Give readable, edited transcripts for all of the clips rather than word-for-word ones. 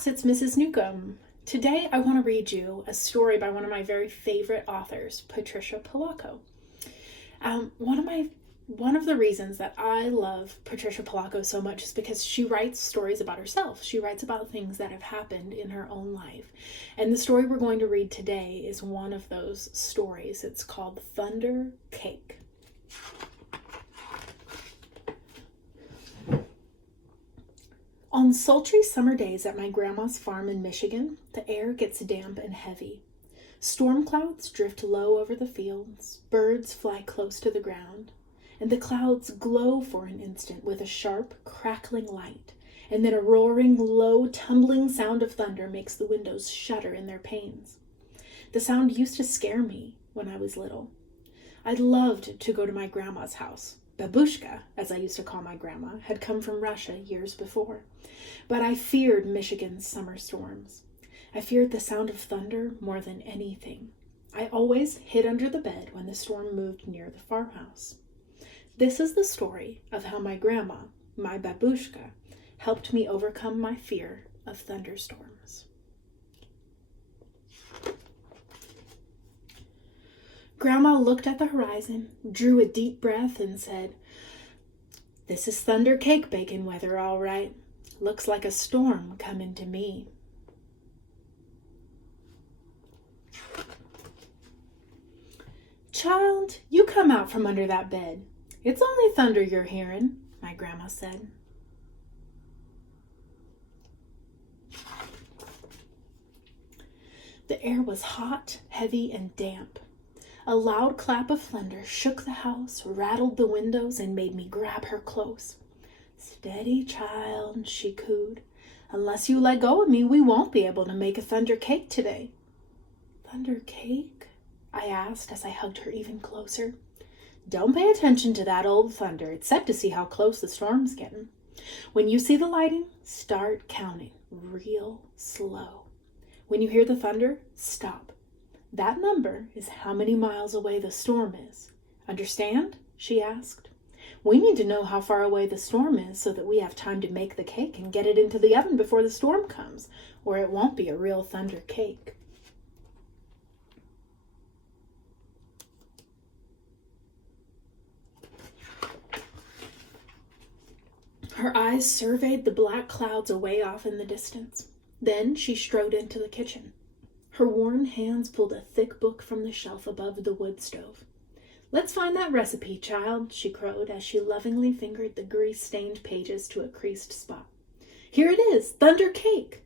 Talks, it's Mrs. Newcomb. Today I want to read you a story by one of my very favorite authors, Patricia Polacco. One of the reasons that I love Patricia Polacco so much is because she writes stories about herself. She writes about things that have happened in her own life. And the story we're going to read today is one of those stories. It's called Thunder Cake. On sultry summer days at my grandma's farm in Michigan, the air gets damp and heavy. Storm clouds drift low over the fields, birds fly close to the ground, and the clouds glow for an instant with a sharp, crackling light, and then a roaring, low, tumbling sound of thunder makes the windows shudder in their panes. The sound used to scare me when I was little. I loved to go to my grandma's house. Babushka, as I used to call my grandma, had come from Russia years before. But I feared Michigan's summer storms. I feared the sound of thunder more than anything. I always hid under the bed when the storm moved near the farmhouse. This is the story of how my grandma, my babushka, helped me overcome my fear of thunderstorms. Grandma looked at the horizon, drew a deep breath, and said, "This is thunder cake baking weather, all right. Looks like a storm coming to me." "Child, you come out from under that bed. It's only thunder you're hearing," my grandma said. The air was hot, heavy, and damp. A loud clap of thunder shook the house, rattled the windows, and made me grab her close. "Steady, child," she cooed. "Unless you let go of me, we won't be able to make a thunder cake today." "Thunder cake?" I asked as I hugged her even closer. "Don't pay attention to that old thunder, except to see how close the storm's getting. When you see the lightning, start counting real slow. When you hear the thunder, stop. That number is how many miles away the storm is. Understand?" she asked. "We need to know how far away the storm is so that we have time to make the cake and get it into the oven before the storm comes, or it won't be a real thunder cake." Her eyes surveyed the black clouds away off in the distance. Then she strode into the kitchen. Her worn hands pulled a thick book from the shelf above the wood stove. "Let's find that recipe, child," she crowed as she lovingly fingered the grease-stained pages to a creased spot. "Here it is, thunder cake."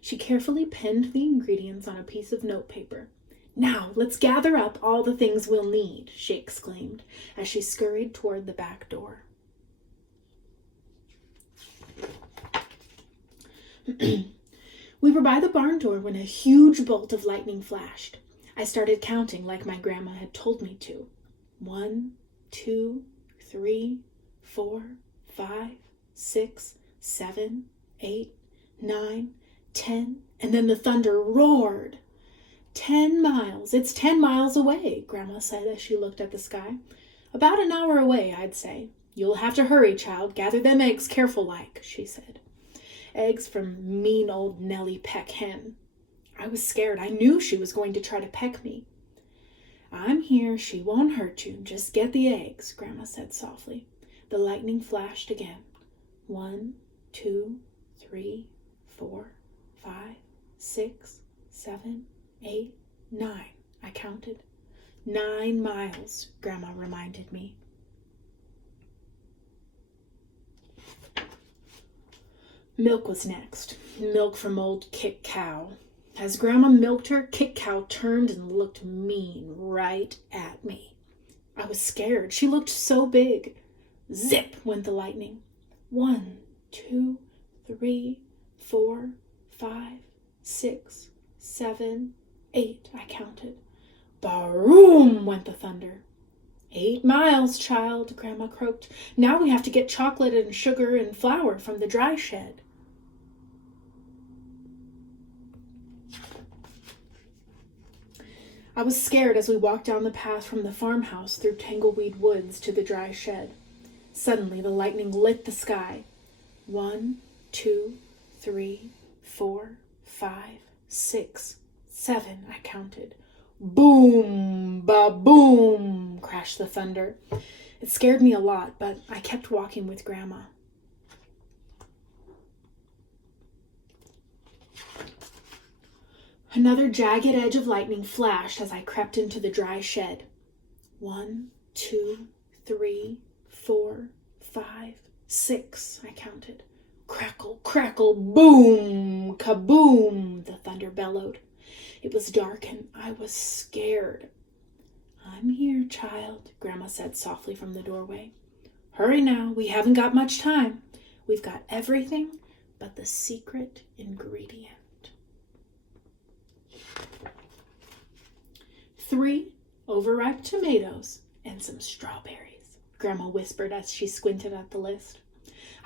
She carefully penned the ingredients on a piece of notepaper. "Now, let's gather up all the things we'll need," she exclaimed as she scurried toward the back door. We were by the barn door when a huge bolt of lightning flashed. I started counting like my grandma had told me to. 1, 2, 3, 4, 5, 6, 7, 8, 9, 10, and then the thunder roared. 10 miles. It's 10 miles away," Grandma said as she looked at the sky. "About an hour away, I'd say. You'll have to hurry, child. Gather them eggs careful like," she said. Eggs from mean old Nellie Peck Hen. I was scared. I knew she was going to try to peck me. "I'm here. She won't hurt you. Just get the eggs," Grandma said softly. The lightning flashed again. 1, 2, 3, 4, 5, 6, 7, 8, 9, I counted. 9 miles, Grandma reminded me. Milk was next. Milk from old Kick Cow. As Grandma milked her, Kick Cow turned and looked mean right at me. I was scared. She looked so big. Zip went the lightning. 1, 2, 3, 4, 5, 6, 7, 8, I counted. Baroom went the thunder. 8 miles, child, Grandma croaked. Now we have to get chocolate and sugar and flour from the dry shed. I was scared as we walked down the path from the farmhouse through tangleweed woods to the dry shed. Suddenly the lightning lit the sky. 1, 2, 3, 4, 5, 6, 7, I counted. Boom, ba-boom, crashed the thunder. It scared me a lot, but I kept walking with Grandma. Another jagged edge of lightning flashed as I crept into the dry shed. 1, 2, 3, 4, 5, 6, I counted. Crackle, crackle, boom, kaboom, the thunder bellowed. It was dark and I was scared. I'm here, child, Grandma said softly from the doorway. Hurry now, we haven't got much time. We've got everything but the secret ingredient. 3 overripe tomatoes and some strawberries, Grandma whispered as she squinted at the list.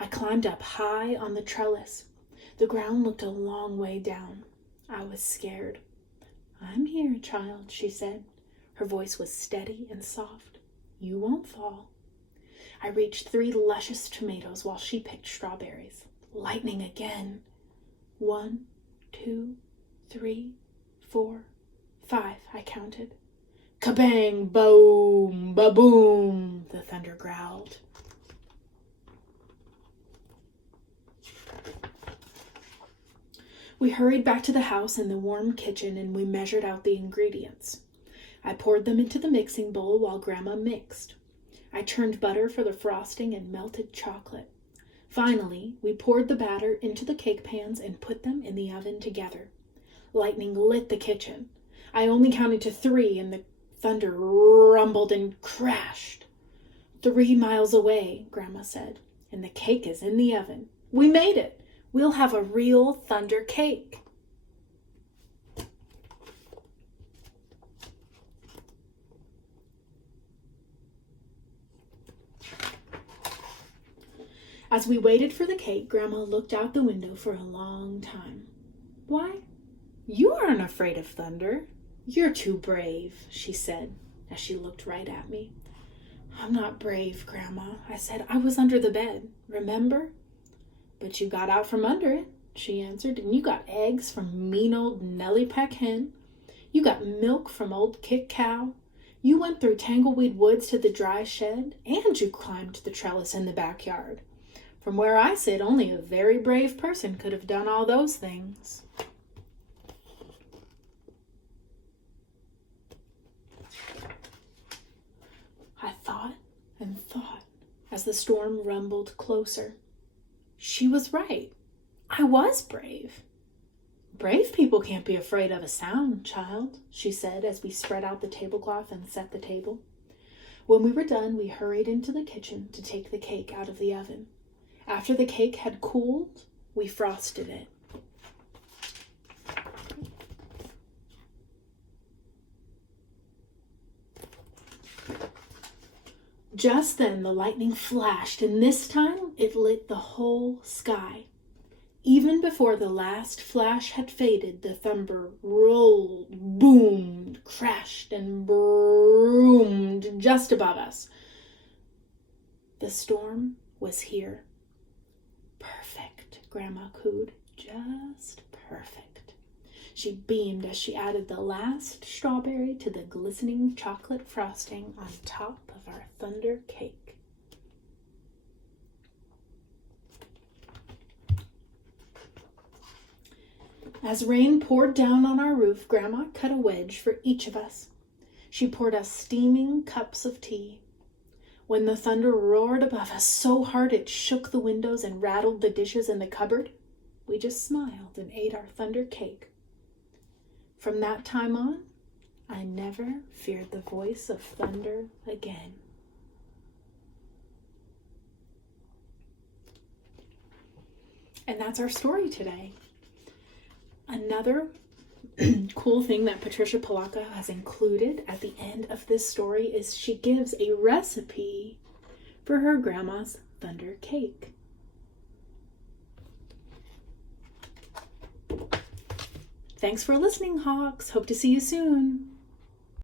I climbed up high on the trellis. The ground looked a long way down. I was scared. I'm here, child, she said. Her voice was steady and soft. You won't fall. I reached 3 luscious tomatoes while she picked strawberries. Lightning again. 1, 2, 3, 4, 5, I counted. Kabang, boom, ba-boom, the thunder growled. We hurried back to the house and the warm kitchen, and we measured out the ingredients. I poured them into the mixing bowl while Grandma mixed. I churned butter for the frosting and melted chocolate. Finally, we poured the batter into the cake pans and put them in the oven together. Lightning lit the kitchen. I only counted to 3, and the thunder rumbled and crashed. 3 miles away, Grandma said, and the cake is in the oven. We made it. We'll have a real thunder cake. As we waited for the cake, Grandma looked out the window for a long time. Why, you aren't afraid of thunder. You're too brave, she said as she looked right at me. I'm not brave, Grandma, I said. I was under the bed, remember? But you got out from under it, she answered, and you got eggs from mean old Nellie Peck Hen. You got milk from old Kick Cow. You went through Tangleweed Woods to the dry shed, and you climbed the trellis in the backyard. From where I sit, only a very brave person could have done all those things. I thought and thought as the storm rumbled closer. She was right. I was brave. Brave people can't be afraid of a sound, child, she said as we spread out the tablecloth and set the table. When we were done, we hurried into the kitchen to take the cake out of the oven. After the cake had cooled, we frosted it. Just then the lightning flashed, and this time it lit the whole sky. Even before the last flash had faded, the thunder rolled, boomed, crashed, and broomed just above us. The storm was here. Perfect, Grandma cooed. Just perfect. She beamed as she added the last strawberry to the glistening chocolate frosting on top of our thunder cake. As rain poured down on our roof, Grandma cut a wedge for each of us. She poured us steaming cups of tea. When the thunder roared above us so hard it shook the windows and rattled the dishes in the cupboard, we just smiled and ate our thunder cake. From that time on, I never feared the voice of thunder again. And that's our story today. Another cool thing that Patricia Polacco has included at the end of this story is she gives a recipe for her grandma's thunder cake. Thanks for listening, Hawks. Hope to see you soon.